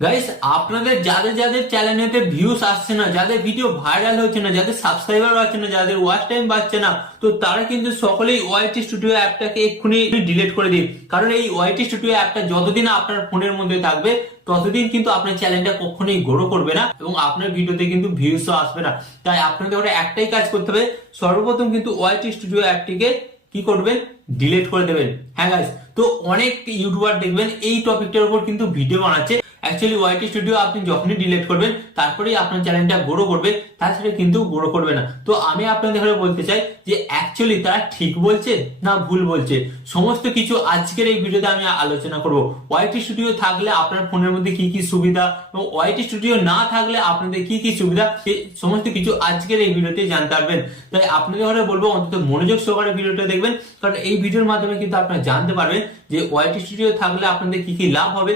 Guys, আপনাদের যাদের যাদের চ্যানেলেতে ভিউস আসছে না, যাদের ভিডিও ভাইরাল হচ্ছে না, যাদের সাবস্ক্রাইবার বাড়ছে না, যাদের ওয়াচ টাইম বাড়ছে না, তো তারা কিন্তু সকলেই ওয়াইটি স্টুডিও অ্যাপটাকে এক্ষুনি ডিলিট করে দিন। কারণ এই ওয়াইটি স্টুডিও অ্যাপটা যতদিন আপনার ফোনের মধ্যে থাকবে ততদিন কিন্তু আপনার চ্যানেলটা কখনোই গ্রো করবে না এবং আপনার ভিডিওতে কিন্তু ভিউসও আসবে না। তাই আপনাদের ওটা একটাই কাজ করতে হবে, সর্বপ্রথম কিন্তু ওয়াইটি স্টুডিও অ্যাপটিকে কি করবেন, ডিলিট করে দেবেন। হ্যাঁ গাইস, তো অনেক ইউটিউবার দেখবেন এই টপিকটার উপর কিন্তু ভিডিও বানাচ্ছে। অ্যাকচুয়ালি ওয়াইটি স্টুডিও আপনি যখনই ডিলিট করবেন তারপরেই আপনার চ্যানেলটা গ্রো করবে, তাছাড়া কিন্তু গ্রো করবে না। তো আমি আপনাদের হলে বলতে চাই যে অ্যাকচুয়ালি তারা ঠিক বলছে না ভুল বলছে, সমস্ত কিছু আজকের এই ভিডিওতে আমি আলোচনা করব। ওয়াইটি স্টুডিও থাকলে আপনার ফোনের মধ্যে কি কি সুবিধা এবং ওয়াইটি স্টুডিও না থাকলে আপনাদের কি কি সুবিধা, সেই সমস্ত কিছু আজকের এই ভিডিওতে জানতে পারবেন। তাই আপনাদের হলে বলবো অন্তত মনোযোগ সহকারে ভিডিওটা দেখবেন, কারণ এই ভিডিওর মাধ্যমে কিন্তু আপনারা জানতে পারবেন যে ওয়াইটি স্টুডিও থাকলে আপনাদের কি কি লাভ হবে